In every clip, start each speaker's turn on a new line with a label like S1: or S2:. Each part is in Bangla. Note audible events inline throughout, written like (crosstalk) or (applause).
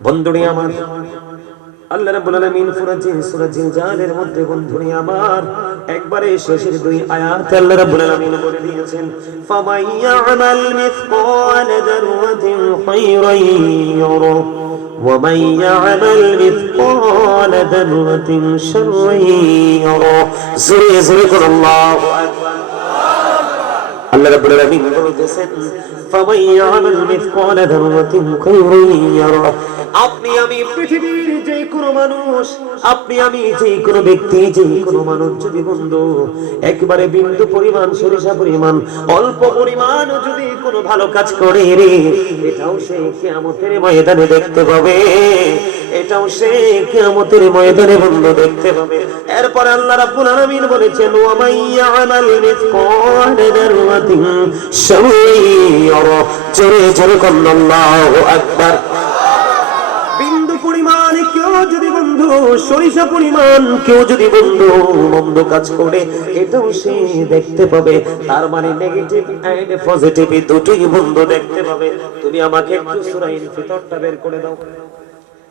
S1: বন্ধুরে আমার আল্লাহ রাব্বুল আলামিন সূরা জিন সূরা জিনজালের মধ্যে বন্ধুরে আমার একবারে শেষের দুই আয়াত আল্লাহ রাব্বুল আলামিন বলে দিয়েছেন ফামাই ইয়ামাল মিসকাল যাররাতিন খায়রান ইয়ারা ومن يعمل مثقال ذرة شرا يره زري زري الله أكبر আল্লাহ রাব্বুল আলামিন বলতেছেন ফামান ইয়ামাল মিসকালা যাররাতিন খায়রান ইয়ারা। আপনি আমি পৃথিবীর যে কোনো মানুষ, আপনি আমি যে কোনো ব্যক্তি যে কোনো মানুষ যদি বন্ধু, একবারে বিন্দু পরিমাণ সরিষা পরিমাণ, অল্প পরিমাণ যদি কোনো ভালো কাজ করে রে, এটাও সে কিয়ামতের ময়দানে দেখতে পাবে। এটাও সে কিয়ামতের ময়দানে বন্ধু দেখতে পাবে। এরপর আল্লাহ রাব্বুল আলামিন বলেছেন ওয়া মিসকালা আল্লাহু আকবার কাজ করে, এটাও সে দেখতে পাবে। তার মানে তুমি আমাকে একটু সূরা ইনফিতরটা বের করে দাও।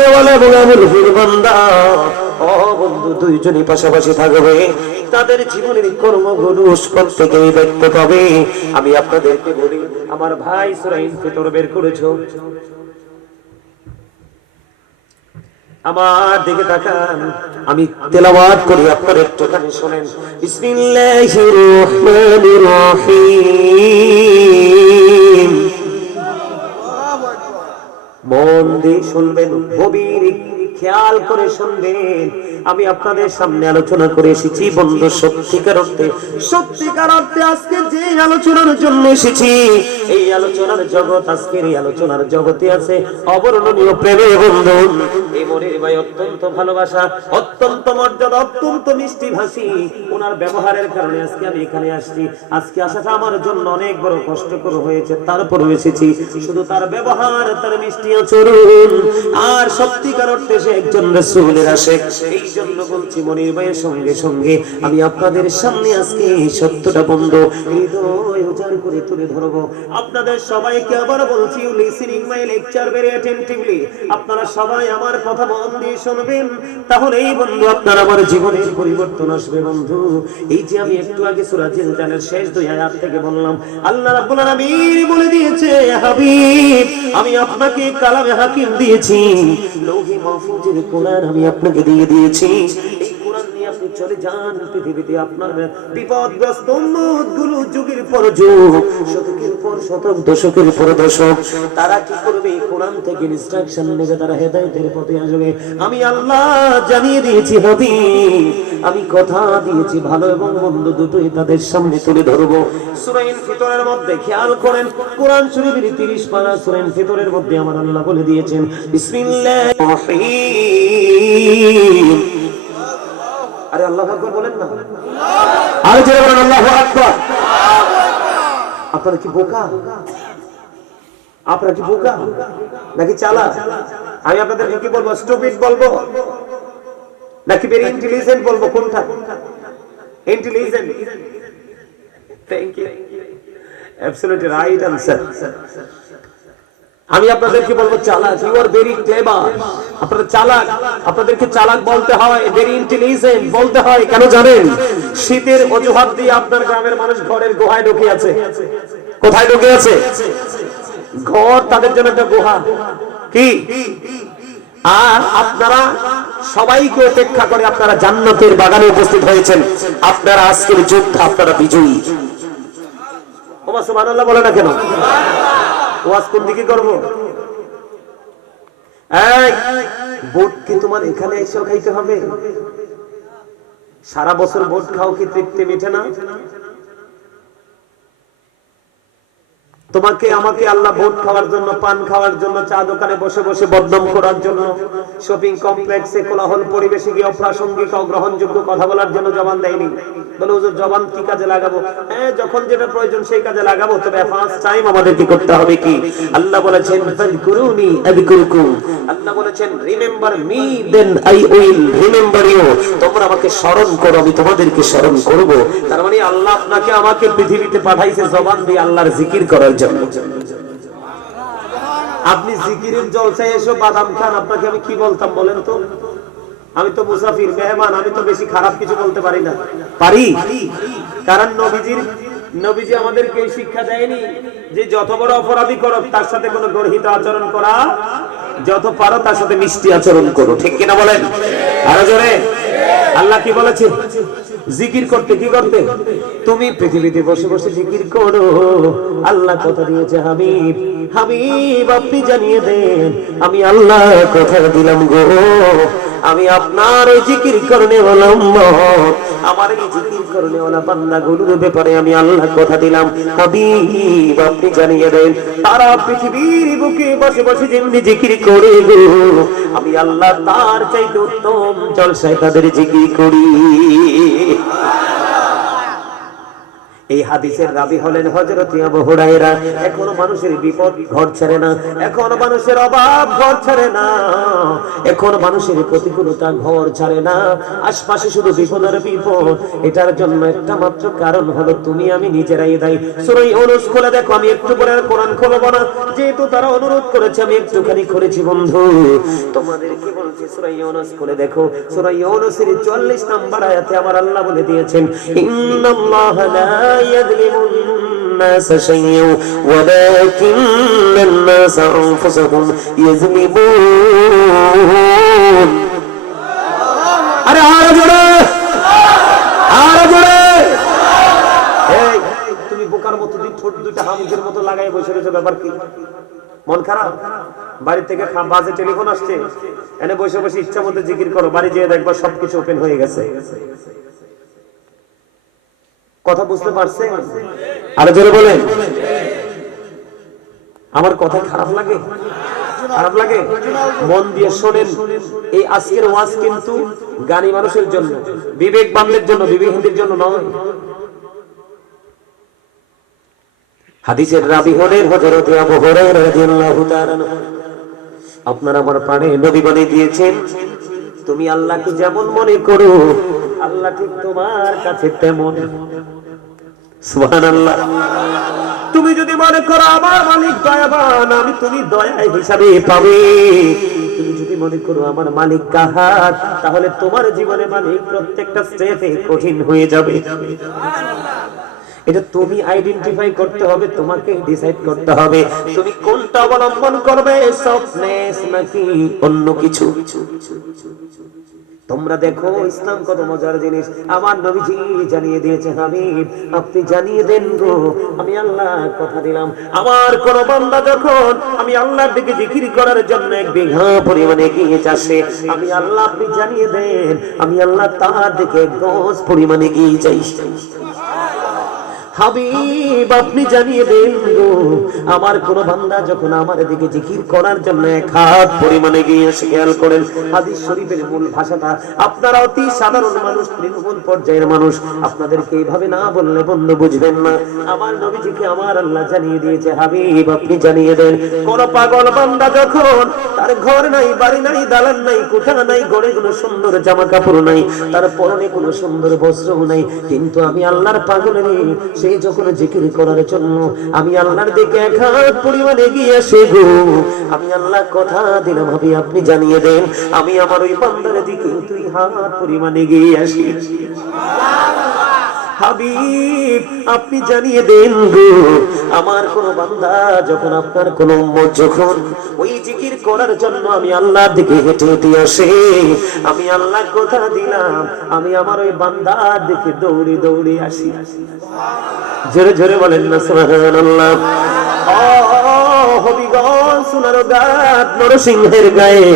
S1: ওয়ালা এবং আমল বান্দা। ও বন্ধু, দুইজনই পাশাপাশি থাকবে। তাদের জীবনের কর্মগুলো প্রত্যেকেই দেখতে পাবে। আমি আপনাদেরকে বলি, আমার ভাই সুরাইন ফিতর বের করেছ। আমার দিকে তাকান। আমি তেলাওয়াত করি, আপনারা একটুখানি শুনেন। বিসমিল্লাহির রহমানির রহিম। মন দিয়ে শুনবেন গভীর খেয়াল করে শুনবেন। আমি আপনাদের সামনে আলোচনা করে এসেছি বন্ধু, সত্যিকার অর্থে সত্যিকার অর্থে আজকে যে আলোচনার জন্য এসেছি, এই আলোচনার জগৎ, আজকের এই আলোচনার জগতে আছে অবর্ণনীয় প্রেমে বন্ধু। এই মনের ভাই অত্যন্ত ভালোবাসা, অত্যন্ত মর্যাদা, অত্যন্ত মিষ্টি ওনার ব্যবহারের কারণে আজকে আমি এখানে আসছি। আজকে আসাটা আমার জন্য অনেক বড় কষ্টকর হয়েছে, তারপরও এসেছি। শুধু তার ব্যবহার, তার মিষ্টি আচরণ, আর সত্যিকার অর্থে সে একজন রসুলের আশেক এই জন্য বলছি, মনির ভাইয়ের সঙ্গে সঙ্গে আমি আপনাদের সামনে আজকে এই সত্যটা বন্ধ, হৃদয় উজাড় করে তুলে ধরবো। আপনাদের সবাইকে আবার বলছি listening my lecture very attentively আপনারা সবাই আমার কথা মন দিয়ে শুনবেন। তাহলে এই বন্ধু, আপনার আমার জীবনে পরিবর্তন আসবে বন্ধু। এই যে আমি একটু আগে সূরা জিলজানের শেষ দুই আয়াত থেকে বললাম, আল্লাহ রাব্বুল আলামিন বলে দিয়েছে হাবিব, আমি আপনাকে কালামে হাকিম দিয়েছি। লৌহি মাহফুজের কোরআন আমি আপনাকে দিয়ে দিয়েছি। চলে যান পৃথিবীতে আপনার বিপদগ্রস্ত উম্মতগুলো যুগের পর যুগ, শতকের পর শতক, দশকের পর দশক। তারা কি করবে? কোরআন থেকে ইনস্ট্রাকশন নেবে, তারা হেদায়েতের পথে আসবে। আমি আল্লাহ জানিয়ে দিয়েছি হবি আমি কথা দিয়েছি, ভালো এবং মন্দ দুটোই তাদের সামনে তুলে ধরবো। সুরাইন ফিতরের মধ্যে খেয়াল করেন, কোরআন শরীফের 30 পারা সুরাইন ফিতরের মধ্যে আমার আল্লাহ বলে দিয়েছেন বিসমিল্লাহির রহিম আরে আল্লাহ আকবার বলেন না। আরে জোরে বলেন আল্লাহু আকবার। আপনারা কি বোকা? আপনারা কি বোকা? নাকি চালা আমি আপনাদেরকে কি বলব স্টুপিড বলব? নাকি ভেরি ইন্টেলিজেন্ট বলব কোনটা? Intelligent thank you absolutely right answer আমি আপনাদেরকে বলব চালাক ইউ আর ভেরি ক্লেভার আপনারা চালাক, আপনাদেরকে চালাক বলতে হয় ভেরি ইন্টেলিজেন্ট বলতে হয়, কেন জানেন? শীতের অজুহাত দিয়ে আপনার গ্রামের মানুষ ঘরের গুহায় ঢুকে আছে। কোথায় ঢুকে আছে? ঘর তাদের জন্য একটা গুহা। কি? আর আপনারা সবাইকে অপেক্ষা করে আপনারা জান্নাতের বাগানে উপস্থিত হয়েছেন। আপনারা আজকের যুদ্ধ, আপনারা বিজয়ী। ওমা সুবহানাল্লাহ বলে না কেন? ওয়াজ কোন দিকে করব? এই কি তোমার এখানে এসে খাইতে হবে? সারা বছর ভোট খাও কি তৃপ্তি মিঠে না? তোমাকে, আমাকে আল্লাহ ভোট খাওয়ার জন্য, পান খাওয়ার জন্য, চা দোকানে বসে বসে বদনাম করার জন্য শপিং কমপ্লেক্সে কোলাহল, পরিবেশে গিয়ে অপ্রাসঙ্গিক, অগ্রহণযোগ্য কথা বলার জন্য জবান দেয়নি। বলে জবান কি কাজে লাগাবো? হ্যাঁ যখন যেটা প্রয়োজন সেই কাজে লাগাবো, তবে ফার্স্ট টাইম আমাদের কি করতে হবে কি? আল্লাহ বলেছেন আল্লাহ বলেছেন remember me then I will remember you তোমরা আমাকে স্মরণ করো, আমি তোমাদেরকে স্মরণ করব। তার মানে আল্লাহ আপনাকে আমাকে পৃথিবীতে পাঠাইছে জবান দিয়ে আল্লাহর জিকির করার জন্য। আপনি জিকিরের জলসায় এসে, বাদাম খান। আপনাকে আমি কি বলতাম বলেন তো? আমি তো মুসাফির, মেহমান, আমি তো বেশি খারাপ কিছু বলতে পারি না। পারি? কারণ নবীজির নবীজি আমাদেরকে শিক্ষা দেয়নি যে যত বড় অপরাধী করো, তার সাথে কোনো গর্হিত আচরণ করা, যত পারো তার সাথে মিষ্টি আচরণ করো। ঠিক কিনা বলেন? আরও জোরে? আল্লাহ কি বলেছে? জিকির করতে কি করতে? তুমি পৃথিবীতে বসে বসে জিকির করো। আল্লাহ কথা দিয়েছে হাবিব। হাবিব, আপনি জানিয়ে দেন, আমি আল্লাহ কথা দিলাম গো। আমি আপনার ওই জিকির করনে আমার এই জিকির করনে বান্দা গুলোর ব্যাপারে আমি আল্লাহ কথা দিলাম। হাবিব, আপনি জানিয়ে দেন, তারা পৃথিবীর বুকে বসে বসে যেমনি জিকির করে গো, আমি আল্লাহ তার চাইতে উত্তম জলসায় তাদের জিকির করি। এই হাদিসের রাবি হলেন হযরত আবু এখনও মানুষের বিপদ ঘর ছাড়ে না, এখনও মানুষের অভাব ঘর ছাড়ে না, এখনও মানুষের প্রতিকূলতা ঘর ছাড়ে না। আশপাশে শুধু বিপদের বিপদ, এটার জন্য একটা মাত্র কারণ হলো তুমি আমি নিজেরাই দায়ী। সূরা ইউনূস খুলে দেখো, আমি একটু পরে কোরআন খুলবো না। যেহেতু তারা অনুরোধ করেছে, আমি একটুখানি করেছি বন্ধু। তোমাদেরকে বলছি সূরা ইউনূস খুলে দেখো। সূরা ইউনূসের 44 নম্বর আয়াতে আমার আল্লাহ বলে দিয়েছেন يظلم الناس شيئا ولكن الناس أنفسهم يظلمون আরে আরো জোরে আরো জোরে এই তুমি বোকার মতো দুই ঠোঁট দুইটা হামুকের মতো লাগাই বসে রয়েছে ব্যাপার কি মন খারাপ বাড়ি থেকে খা- বাজে টেলিফোন আসছে এনে বসে বসে ইচ্ছা মতো জিকির করো বাড়ি যেয়ে দেখবা সবকিছু ওপেন হয়ে গেছে কথা বুঝতে পারছে আরও জোরে বলেন। আমার কথা খারাপ লাগে? খারাপ লাগে? মন দিয়ে শোনেন। এই আজকের ওয়াজ কিন্তু গানি মানুষের জন্য বিবেক বিবেকবানদের জন্য বিবেকহীনদের জন্য নয়। হাদিসের রাবি হলেন হযরত আবু হুরায়রা রাদিয়াল্লাহু তাআলা। আপনার আমার প্রাণে নবী বলে দিয়েছেন। তুমি আল্লাহকে যেমন মনে করো আল্লাহ ঠিক তোমার কাছে তেমন। তুমি যদি মনে করো আমার মালিক দয়াবান, আমি তুমি দয়া হিসাবে পাবে। তুমি যদি মনে করো আমার মালিক কাহার, তাহলে তোমার জীবনে মালিক প্রত্যেকটা স্টেপে কঠিন হয়ে যাবে। এটা তুমি আইডেন্টিফাই করতে হবে, তোমাকে ডিসাইড করতে হবে। তুমি কোনটা অবলম্বন করবে? সফটনেস নাকি অন্য কিছু? তোমরা দেখো, ইসলাম কত মজার জিনিস। আমার নবীজি জানিয়ে দিয়েছে হাবিব, আপনি জানিয়ে দেন গো, আমি আল্লাহ কথা দিলাম। আমার কোন বান্দা যখন আমি আল্লাহর দিকে জিকির করার জন্য এক বিঘা পরিমাণে এগিয়ে যাচ্ছে, আমি আল্লাহ আপনি জানিয়ে দেন, আমি আল্লাহ তার দিকে গজ পরিমাণে এগিয়ে যাই। হাবিব, আপনি জানিয়ে দেন গো, আমার কোন বান্দা যখন আমার দিকে জিকির করার জন্য এক হাত পরিমাণে গিয়ে খেয়াল করেন, হাদিস শরীফের মূল ভাষাটা, আপনারা অতি সাধারণ মানুষ, তৃণমূল পর্যায়ের মানুষ, আপনাদেরকে এইভাবে না বললে বন্ধু বুঝবেন না। আমার নবীজিকে আমার আল্লাহ জানিয়ে দিয়েছে, হাবিব, আপনি জানিয়ে দেন, কোন পাগল বান্দা যখন তার ঘর নাই, বাড়ি নাই, দালান নাই, কোঠা নাই গড়ে কোনো সুন্দর জামা কাপড় নাই, তার পরনে কোনো সুন্দর বস্ত্র নাই, কিন্তু আমি আল্লাহর পাগলের সেই যখন জিকির করার জন্য আমি আল্লাহর দিকে এক হাত পরিমাণে এগিয়ে আসে গো। আমি আল্লাহ কথা দিলাম ভাবি, আপনি জানিয়ে দেন, আমি আমার ওই বান্দার দিকে দুই হাত পরিমাণে গিয়ে আসি। হাবিব, আপনি জানিয়ে দেন আমার কোন বান্দা যখন আপনার কোন যখন ওই জিকির করার জন্য আমি আল্লাহর দিকে হেঁটে হেঁটে আসে, আমি আল্লাহ কথা দিলাম, আমি আমার ওই বান্দার দিকে দৌড়ে দৌড়ে আসি। জোরে জোরে বলেন না, সুবহানাল্লাহ। নরসিংহের গায়ে।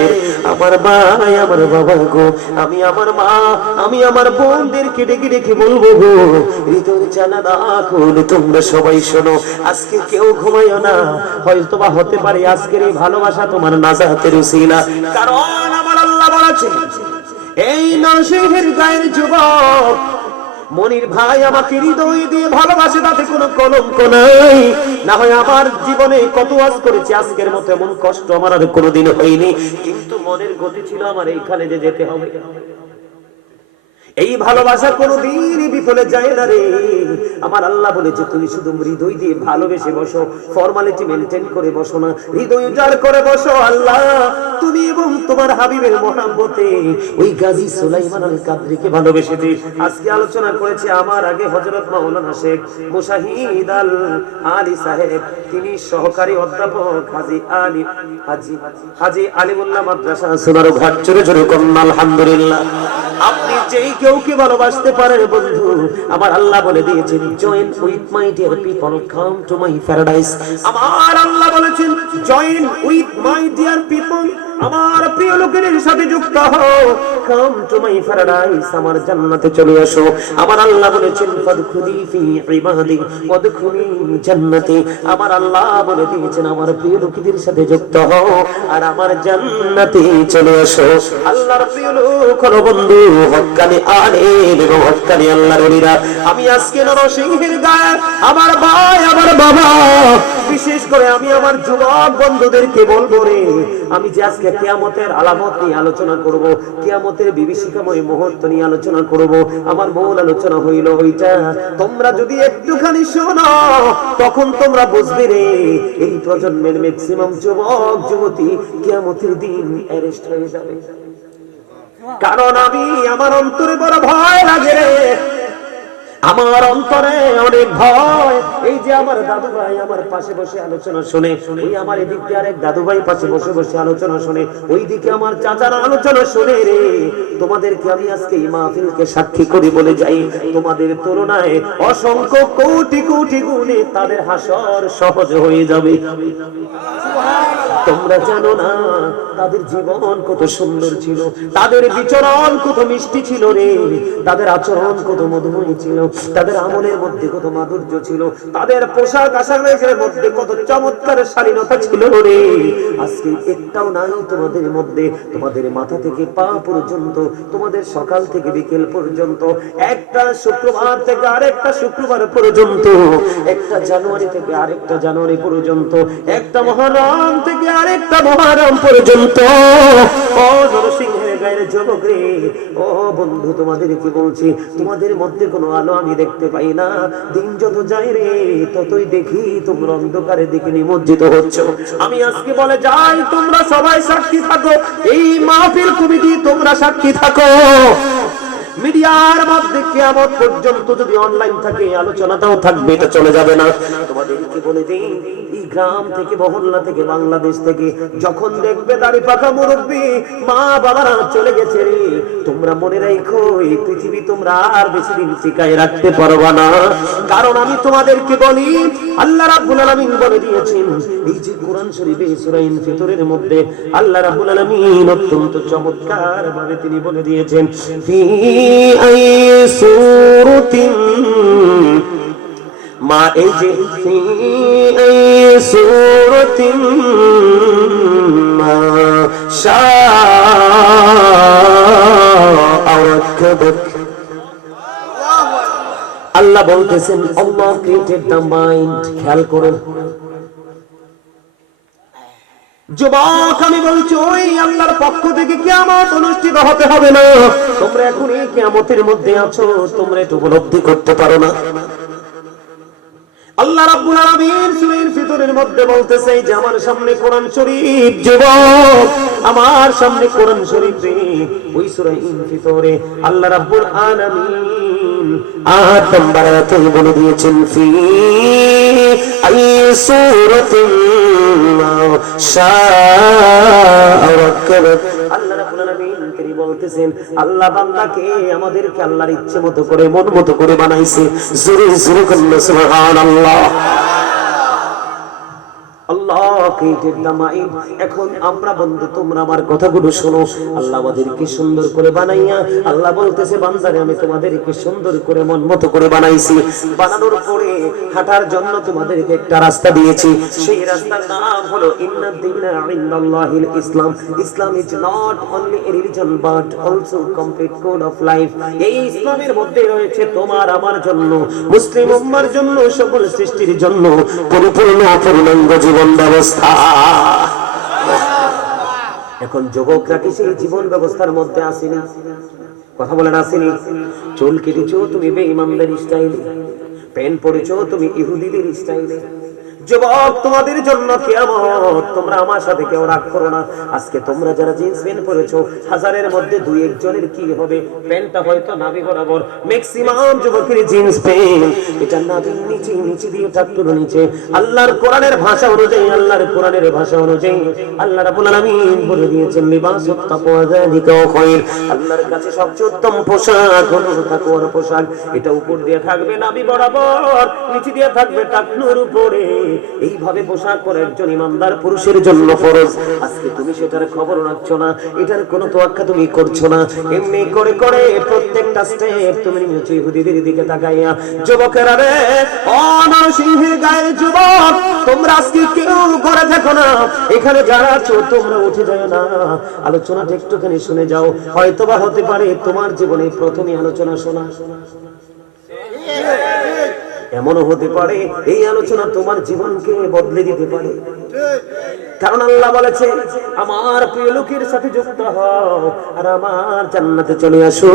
S1: আমার ভাই আমার বাবা গো, আমি আমার মা, আমি আমার বলব গো? হৃদয় তোমরা সবাই শোনো, আজকে কেউ ঘুমাইও না। হয়তো বা হতে পারে আজকের এই ভালোবাসা তোমার নাজাতের উসিলা। কারণ আমার আল্লাহ বলেছে, এই নরসিংহের গায়ের যুবক মনির ভাই আমাকে হৃদয় দিয়ে ভালোবাসে, তাতে কোনো কলঙ্ক নাই। না হয় আমার জীবনে কত আজ করেছি, আজকের মতো এমন কষ্ট আমার আর কোনোদিন হয়নি। কিন্তু মনের গতি ছিল আমার এইখানে যে যেতে হবে। এই ভালোবাসা কোনোদিনই বিফলে যায় না রে। আমার আল্লাহ বলেছে, তুমি শুধু হৃদয় দিয়ে ভালোবেসে বসো ফর্মালিটি মেনটেন করে বসো না, হৃদয় উজাড় করে বসো আল্লাহ। তুমি এবং তোমার হাবিবের মহাব্বতে ওই গাজী সুলাইমান আল কাদরিকে ভালোবেসেছে। আজকে আলোচনা করেছে আমার আগে হযরত মাওলানা শেখ মুশাহিদ আল আলী সাহেব। তিনি সহকারী অধ্যাপক হাজী আলী, হাজী হাজী আলিমুল্লাহ মাদ্রাসা। সোনারো ঘাট চুরে চুরে কন্যা, আলহামদুলিল্লাহ। যেই কেউকে ভালোবাসতে পারে বন্ধু? আমার আল্লাহ বলে দিয়েছেন join with my dear people come to my paradise আমার আল্লাহ বলেছেন join with my dear people আমার প্রিয় লোকের সাথে যুক্ত হও। কাম আমার জান্নাতে চলে আসো। আমার আল্লাহ বলেছেন, ফাদখুলি ফি ইবাদি, ওয়াদখুলি জান্নাতি। আমার আল্লাহ বলে দিয়েছেন, আমার প্রিয় সাথে যুক্ত হও আর আমার জান্নাতে চলে আসো। আল্লাহর প্রিয় লোক হলো বন্ধু হক্কানি আলেম এবং হক্কানি আল্লাহর ওলিরা। আমি আজকে নরসিংহের গায়ে, আমার ভাই, আমার বাবা বিশেষ করে আমি আমার যুবক বন্ধুদেরকে বলব রে, আমি যে আজকে কিয়ামতের আলামত নিয়ে আলোচনা করব, কিয়ামতের বিভীষিকাময় মুহূর্ত নিয়ে আলোচনা করব, আমার মূল আলোচনা হইল ওইটা, তোমরা যদি একটুখানি শোনো, তখন তোমরা বুঝবে রে, এই প্রজন্মের ম্যাক্সিমাম যুবক, যুবতী কেয়ামতের দিন অ্যারেস্ট হয়ে যাবে। কারণ আমি আমার অন্তরে বড় ভয় লাগে রে আমার অন্তরে অনেক ভয়। এই যে আমার দাদু ভাই আমার পাশে বসে আলোচনা শুনে, ওই আমার এদিক দিয়ে আরেক দাদু ভাই পাশে বসে বসে আলোচনা শুনে ওই দিকে আমার চাচার আলোচনা শুনে রে। তোমাদেরকে আমি আজকে এই মাহফিলকে সাক্ষী করি বলে যাই। তোমাদের তুলনায় অসংখ্য কোটি কোটি গুণে তাদের হাসর সহজ হয়ে যাবে। তোমরা জানো না, তাদের জীবন কত সুন্দর ছিল। তাদের বিচরণ কত মিষ্টি ছিল রে। তাদের আচরণ কত মধুময় ছিল। তাদের আমলের মধ্যে কত মাধুর্য ছিল, তাদের পোশাক আশাকের মধ্যে কত চমৎকার শালীনতা ছিল রে। আজকে একটাও নাই তোমাদের মধ্যে, তোমাদের মাথা থেকে পা পর্যন্ত, তোমাদের সকাল থেকে বিকেল পর্যন্ত, একটা শুক্রবার থেকে আরেকটা শুক্রবার পর্যন্ত, একটা জানুয়ারি থেকে আরেকটা জানুয়ারি পর্যন্ত, একটা মহারাম থেকে আরেকটা মহারম পর্যন্ত। ও নরসিংহের গায়ের যুবক রে। ও বন্ধু, তোমাদের কি বলছি? তোমাদের মধ্যে কোনো আলো আমি দেখতে পাই না। দিন যত যাই রে, ততই দেখি তোমরা অন্ধকারের দিকে নিমজ্জিত হচ্ছ। আমি আজকে বলে যাই, তোমরা সবাই সাক্ষী থাকো। এই মাহফিল কমিটি, তোমরা সাক্ষী থাকো। মিডিয়ার মধ্যে কেমন পর্যন্ত যদি অনলাইন থাকে, আলোচনাটাও থাকবে, এটা চলে যাবে না। গ্রাম থেকে, মহল্লা থেকে, বাংলাদেশ থেকে যখন দেখবে মুরব্বী, মা বাবারা চলে গেছে রে। তোমরা মনে এই পৃথিবী তোমরা আর বেশি দিন টিকায় রাখতে পারবা না। কারণ আমি তোমাদেরকে বলি, আল্লাহ রাব্বুল আলামিন বলে দিয়েছেন, এই যে কোরআন শরীফে সূরা ইনফিতরের মধ্যে আল্লাহ রাব্বুল আলামিন অত্যন্ত চমৎকার ভাবে তিনি বলে দিয়েছেন আই সূরাতিন। মা এই যে ফি আই সূরাতিন। মা শাআ আল্লাহ বলতেছেন, আল্লাহ ক্রিয়েটেড দ্য মাইন্ড খেয়াল করুন। যুবক, আমি বলছি, ওই আল্লাহর পক্ষ থেকে কিয়ামত অনুষ্ঠিত হতে হবে না। তোমরা এখন এই কিয়ামতের মধ্যে আছো, তোমরা এটা উপলব্ধি করতে পারো না। আল্লাহ রাব্বুল আলামিন ফিতরের মধ্যে বলতেছে যে আমার সামনে কোরআন শরীফ, যুবক, আমার সামনে কোরআন শরীফ ওই সূরা ইনফিতরে আল্লাহ বলে দিয়েছেন আল্লাহ আল্লাহ বান্দাকে আমাদেরকে আল্লাহর ইচ্ছে মতো করে, মন মতো করে বানাইছে। জোরে জোরে করলে সুবহানাল্লাহ। এখন আমরা বন্ধু, তোমরা আমার কথাগুলো শোনো। আল্লাহ আমাদেরকে সুন্দর করে বানাইয়া, আল্লাহ বলতেছে, বান্দারে, আমি তোমাদেরকে সুন্দর করে মন মতো করে বানাইছি। বানানোর পরে হাঁটার জন্য তোমাদেরকে একটা রাস্তা দিয়েছি। সেই রাস্তার নাম হলো ইন্না ইসলাম। Islam is not only religion but also complete code of life এই ইসলামের মধ্যে রয়েছে তোমার আমার জন্য, মুসলিম উম্মার জন্য, সকল সৃষ্টির জন্য, পরিপূর্ণ, পূর্ণাঙ্গ জীবন ব্যবস্থা। (laughs) এখন যুবকরা কি সেই জীবন ব্যবস্থার মধ্যে আসেনি? কথা বলেন, আসেনি? চুল কেটেছ, তুমি বেঈমানদের স্টাইলে প্যান্ট পরেছো তুমি ইহুদিদের স্টাইলে? যুবক তোমাদের জন্য কিয়ামত। তোমরা আমার সাথে কেউ রাগ করো না। আজকে তোমরা যারা জিন্স প্যান্ট পরেছো, হাজারের মধ্যে দুই একজনের কি হবে? প্যান্টটা হয়তো নাভি বরাবর। ম্যাক্সিমাম যুবকের জিন্স প্যান্ট। এটা নাভির নিচে নিচে দিয়ে টাকটুর নিচে। আল্লাহর কোরআনের ভাষা অনুযায়ী, আল্লাহর কোরআনের ভাষা অনুযায়ী। আল্লাহ রাব্বুল আলামিন বলে দিয়েছেন, লিবাসুত তাকওয়া যালিকা খায়র আল্লাহর কাছে সবচেয়ে উত্তম পোশাক হলো তাকওয়ার পোশাক। এটা উপর দিয়ে থাকবে নাভি বরাবর। নিচে দিয়ে থাকবে টাকনুর উপরে। এইভাবে পোশাক পরে একজন ইমানদার পুরুষের জন্য ফরজ। আজকে তুমি সেটার খবর রাখছো না, এটার কোনো তোয়াক্কা তুমি করছ না। এমনি করে করে প্রত্যেকটা স্টেপ তুমি ইহুদিদের দিকে তাকাইয়া যুবক, তোমরা আজকে কেউ করে দেখো না। এখানে যারা আছো, তোমরা উঠে যাও না। আলোচনাটা একটুখানি শুনে যাও। হয়তোবা হতে পারে তোমার জীবনে প্রথমে আলোচনা শোনা। এমনও হতে পারে এই আলোচনা তোমার জীবনকে বদলে দিতে পারে। কারণ আল্লাহ বলেছে, আমার প্রিয় লোকের সাথে যুক্ত হও আর আমার জান্নাতে চলে আসো।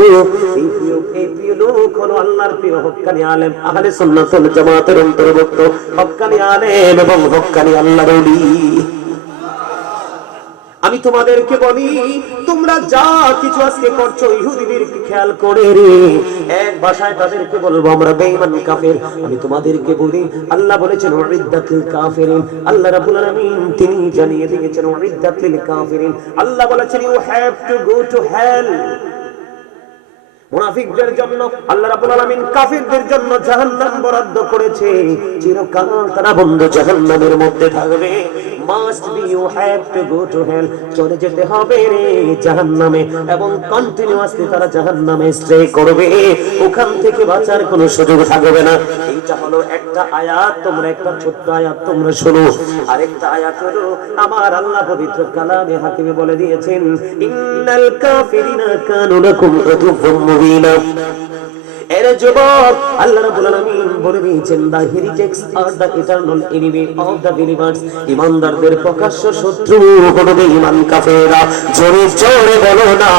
S1: এই প্রিয় এই প্রিয় লোক হলো আল্লাহর প্রিয় হক্কানি আলেম, আহলে সুন্নাতুল জামাতের অন্তর্ভুক্ত। হক্কানি আলেম এবং হক্কানি আল্লাহর ওলি। আমি তোমাদেরকে বলি, তোমরা যা কিছু আজকে করছ ইহুদিদেরকে খেয়াল করে রে? এক ভাষায় তাদেরকে বলব, আমরা বেঈমান কাফের। আমি তোমাদেরকে বলি, আল্লাহ বলেছেন উইদ্দাতুল কাফিরিন। আল্লাহ রাব্বুল আলামিন তিনি জানিয়ে দিয়েছেন উইদ্দাতুল কাফিরিন। আল্লাহ বলেছেন you have to go to hell মুনাফিকদের জন্য, আল্লাহ রাব্বুল আলামিন কাফিরদের জন্য জাহান্নাম বরাদ্দ করেছে। চিরকাল তারা বন্ধ জাহান্নামের মধ্যে থাকবে। Must be you have to go to hell চলে যেতে হবে রে জাহান্নামে এবং কন্টিনিউয়াসলি তারা জাহান্নামে স্টে করবে। ওখান থেকে বাঁচার কোনো সুযোগ থাকবে না। এইটা হলো একটা আয়াত, তোমরা একটা ছোট্ট আয়াত তোমরা শোনো। আরেকটা আয়াত হলো, আমার আল্লাহ পবিত্র কালামে হাকিমে বলে দিয়েছেন, ইন্নাল কাফিরিনা কানু লাকুম আদুওয়াম মুবিনা। এর যুবক, আল্লাহ রাব্বুল আলামিন বলে দিয়েছেন the হেরিটেক্স R the eternal enemy of the believers ইমানদারদের প্রকাশ্য শত্রু হলো বেঈমান কাফেররা জোরে জোরে বলো না,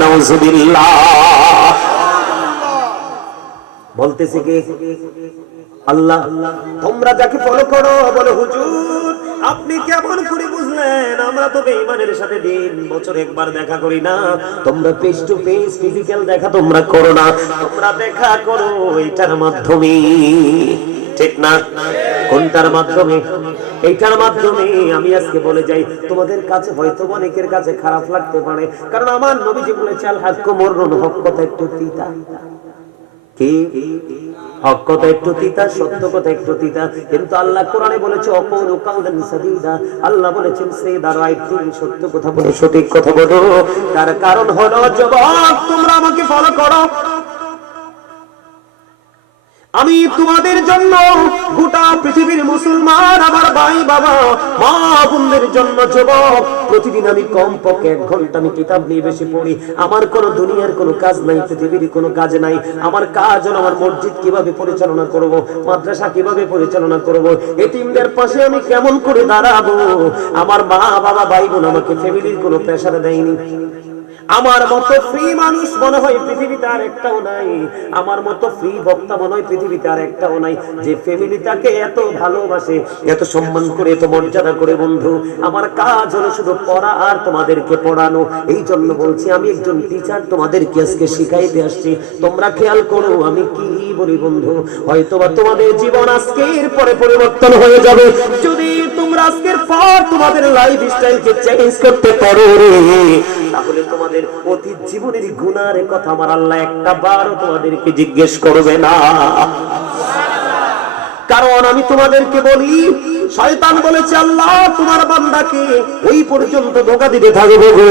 S1: নাউজুবিল্লাহ। বলতেছে কে? আল্লাহ। তোমরা যাকে ফলো করো, বলো, হুজুর আপনি কেমন করে বুঝলেন? আমরা তো বেঈমানের সাথে দিন বছর একবার দেখা করি না। তোমরা ফেস টু ফেস ফিজিক্যাল দেখা তোমরা করো না। তোমরা দেখা করো এটার মাধ্যমে। ঠিক না? কোনটার মাধ্যমে? এইটার মাধ্যমে আমি আজকে বলে যাই, তোমাদের কাছে হয়তো অনেকের কাছে খারাপ লাগতে পারে। কারণ আমার নবীজি বলেছে, আল হাক্কু মররুন হক কথা একটু তিতা। কি? হক কথা একটু তিতা, সত্য কথা একটু তিতা। কিন্তু আল্লাহ কোরআনে বলেছে অপর কাউদান সাদিদা। আল্লাহ বলেছেন সেই দাঁড়ায় তুমি সত্য কথা বলো সঠিক কথা বলো। তার কারণ হলো, জবাব তোমরা আমাকে ফলো করো। আমি তোমাদের জন্য গোটা পৃথিবীর মুসলমান, আমার ভাই বাবা, মা বোনদের জন্য যুবক, প্রতিদিন আমি কম পক্ষে এক ঘণ্টা আমি কিতাব নিয়ে বেশি পড়ি। আমার কোনো দুনিয়ার কোনো কাজ নাই, পৃথিবীর কোনো কাজ নাই। আমার কাজ হলো আমার মসজিদ কীভাবে পরিচালনা করব, মাদ্রাসা কীভাবে পরিচালনা করব, এতিমদের পাশে আমি কেমন করে দাঁড়াবো? আমার মা বাবা, ভাই বোন আমাকে ফ্যামিলির কোনো প্রেসার দেয়নি। আমার মতো ফ্রি মানুষ মনে হয় পৃথিবীতে আর একটাও নাই। আমার মতো ফ্রি বক্তা মনে হয় পৃথিবীতে আর একটাও নাই। যে ফ্যামিলি তাকে এত ভালোবাসে, এত সম্মান করে, এত মর্যাদা করে, বন্ধু, আমার কাজ হলো শুধু পড়া আর তোমাদেরকে পড়ানো। এই জন্য বলছি, আমি একজন টিচার তোমাদেরকে আজকে শিখাইতে আসছি। তোমরা খেয়াল করো, আমি কি বলি, বন্ধু? হয়তোবা তোমাদের জীবন আজকের পরে পরিবর্তন হয়ে যাবে। যদি তোমরা আজকের পর তোমাদের লাইফ স্টাইলকে চেঞ্জ করতে পারো রে তাহলে তোমাদের অতীত জীবনের গুণার কথা আমার আল্লাহ একটা বারও তোমাদেরকে জিজ্ঞেস করবে না। কারণ আমি তোমাদেরকে বলি, শয়তান বলেছে, আল্লাহ, তোমার বান্দাকে ওই পর্যন্ত ধোকা দিতে থাকবে গো।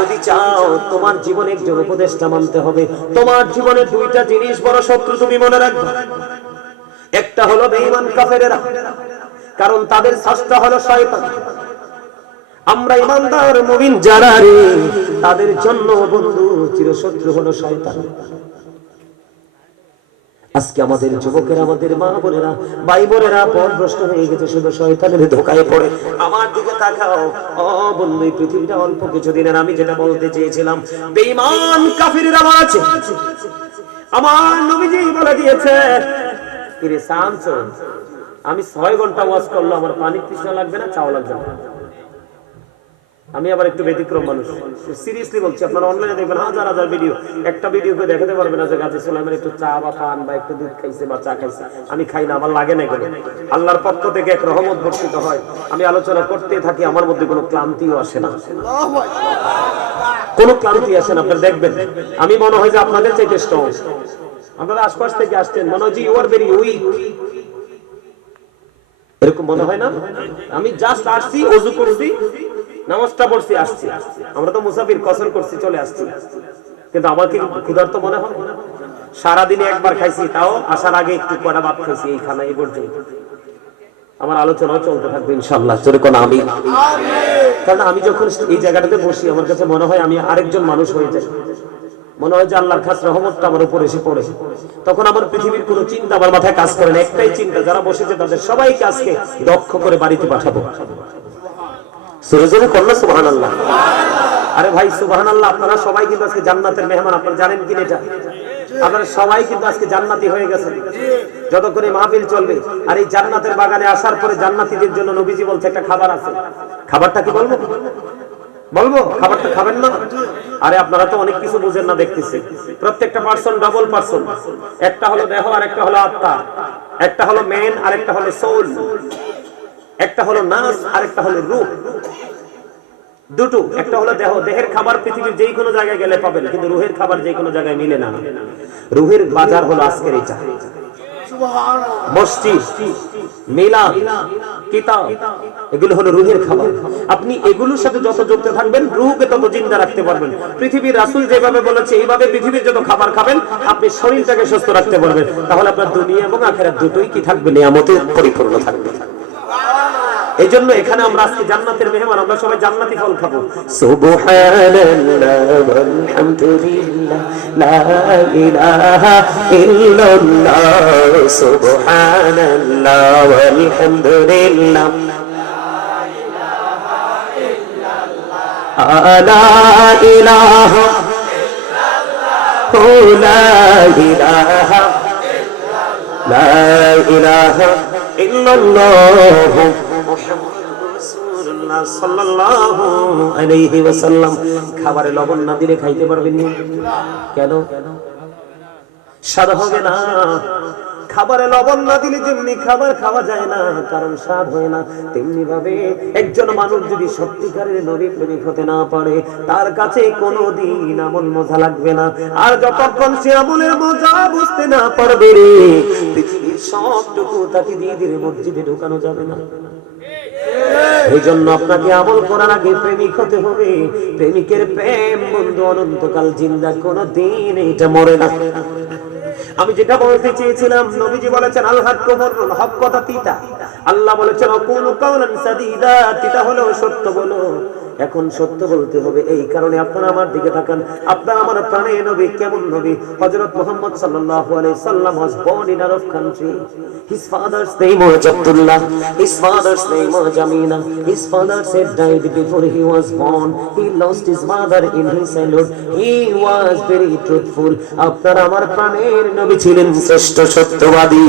S1: যদি চাও, তোমার জীবনে একজন উপদেষ্টা মানতে হবে। তোমার জীবনে দুইটা জিনিস বড় শত্রু তুমি মনে রাখবে। একটা হলো বেঈমান কাফেরেরা, কারণ তাদের শাস্ত্র হলো শয়তান। আমরা ইমানদার মুমিন যারা রে, তাদের জন্য বন্ধু চিরশত্রু হলো শয়তান। আজকে আমাদের যুবকের, আমাদের মা বোনেরা ভাই বোনেরা পথভ্রষ্ট হয়ে গেছে, শুধু শয়তানের ধোকায় পড়ে। আমার দিকে তাকাও। ও বন্ধু পৃথিবীটা অল্প কিছুদিনের, আমি যেটা বলতে চেয়েছিলাম, বেঈমান কাফিরের আছে। আমার নবীজি বলে দিয়েছে আমি ছয় ঘণ্টা ওয়াজ করল আমার পানির তৃষ্ণা লাগবে না, চাও লাগবে না। আমি আবার একটু ব্যতিক্রম মানুষ। সিরিয়াসলি বলছি, আপনারা অনলাইনে দেখবেন হাজার হাজার ভিডিও একটা ভিডিও করে দেখাতে পারবেন না যে গাছে সুলাইমান একটু চা বা পান বা একটু দুধ খাইছে বা চা খাইছে। আমি খাই না, আমার লাগে না এগুলো। আল্লাহর পক্ষ থেকে এক রহমত বর্ষিত হয়। আমি আলোচনা করতে থাকি, আমার মধ্যে কোনো ক্লান্তিও আসে না। কোনো ক্লান্তি আসে না, আপনারা দেখবেন। আমি মনে হয় যে আপনাদের চাইতে স্ট্রং আপনারা আশপাশ থেকে আসছেন, মনে হয় যে ইউ আর ভেরি উইক এরকম মনে হয় না? আমি জাস্ট আসছি, অজু করছি। নামাজটা পড়ছি, আসছি। আমরা তো মুসাফির কসর করছি, চলে আসছি। কিন্তু আমার কি ক্ষুধার্ত মনে হয়? সারাদিনে একবার খাইছি, তাও আসার আগে একটু কটা ভাত খাইছি এই খানা এই পর্যন্ত। আমার আলোচনাও চলতে থাকবে ইনশাল্লাহ যেরকম আমি। কারণ আমি যখন এই জায়গাটাতে বসি, আমার কাছে মনে হয় আমি আরেকজন মানুষ হয়ে যাই। মনে হয় যে আল্লাহর খাস রহমতটা আমার উপর এসে পড়ে। তখন আমার পৃথিবীর কোনো চিন্তা আমার মাথায় কাজ করে না। একটাই চিন্তা, যারা বসেছে তাদের সবাইকে আজকে দক্ষ করে বাড়িতে পাঠাবো। সুরজনে কন্যা সুবাহান আল্লাহ আরে ভাই সুবাহান আল্লাহ আপনারা সবাই কিন্তু আজকে জান্নাতের মেহমান, আপনারা জানেন কি এটা? আপনারা সবাই কিন্তু আজকে জান্নাতি হয়ে গেছেন। যতক্ষণ এই মাহফিল চলবে, আর এই জান্নাতের বাগানে আসার পরে জান্নাতীদের জন্য নবীজি বলছে, একটা খাবার আছে। খাবারটা কি বলব? বলব? খাবারটা খাবেন না? আরে আপনারা তো অনেক কিছু বুঝেন না দেখতেছি। প্রত্যেকটা পার্সন ডাবল পার্সন। একটা হলো দেহ, আর একটা হলো আত্মা। একটা হলো মেন আর একটা হলো সোল একটা হলো নাস আর একটা হলো রূপ। দুটো, একটা হলো দেহ। দেহের খাবার পৃথিবীর যেই কোনো জায়গায় গেলে পাবেন, কিন্তু রুহের খাবার যে কোনো জায়গায় মিলে না। রুহের বাজার হলো আজকের রুহের খাবার। আপনি এগুলোর সাথে যত যুক্ত থাকবেন, রুহকে তত জিন্দা রাখতে পারবেন। পৃথিবীর রাসূল যেভাবে বলেছে, এইভাবে পৃথিবীর যত খাবার খাবেন, আপনি শরীরটাকে সুস্থ রাখতে পারবেন। তাহলে আপনার দুনিয়া এবং আখেরা দুটোই কি থাকবে? নিয়ামতে পরিপূর্ণ থাকবে। এই জন্য এখানে আমরা আজকে জান্নাতের মেহমান, আমরা সবাই জান্নাতি ফল খাব। সুবহানাল্লাহ আলহামদুলিল্লাহ লা ইলাহা সুবহানাল্লাহ লা ইলাহা লা إله إلا الله খাবারে লবণ না দিলে খাইতে পারবেন কেন? সাদা হবে না। খাবারে লবণ না দিলে যেমনি খাবার খাওয়া যায় না, কারণ স্বাদ হয় না। তেমনি ভাবে একজন মানুষ যদি সত্যিকারের নবী প্রেমিক হতে না পারে, তার কাছে কোনো দিন আমল মজা লাগবে না। আর যতক্ষণ সে আমলের মজা বুঝতে না পারবে রে, পৃথিবীর সবটুকু তাকে দিয়ে দিলে মসজিদে ঢুকানো যাবে না। এই জন্য আপনাকে আমল করার আগে প্রেমিক হতে হবে। প্রেমিকের প্রেম বন্ধু অনন্তকাল জিন্দা কোনো দিন এটা মরে না। আমি যেটা বলতে চেয়েছিলাম, নবীজি বলেছেন, আল্লাহর কবর হক কথা তিতা আল্লাহ বলেছেন, অকুল কাউলান সাদিদা তিতা হলো সত্য বলো। এখন সত্য বলতে হবে। এই কারণে আপনারা আমার দিকে থাকেন আপনারা আমার প্রাণে নবী, কেমন নবী? হজরত মোহাম্মদ সাল্লাহু আলাই সাল্লাম was born in Arab country his father's name was Abdullah his father's name was Amina his father said died before he was born he lost his mother in his childhood he was very truthful আপনারা আমার প্রাণের নবী ছিলেন শ্রেষ্ঠ সত্যবাদী।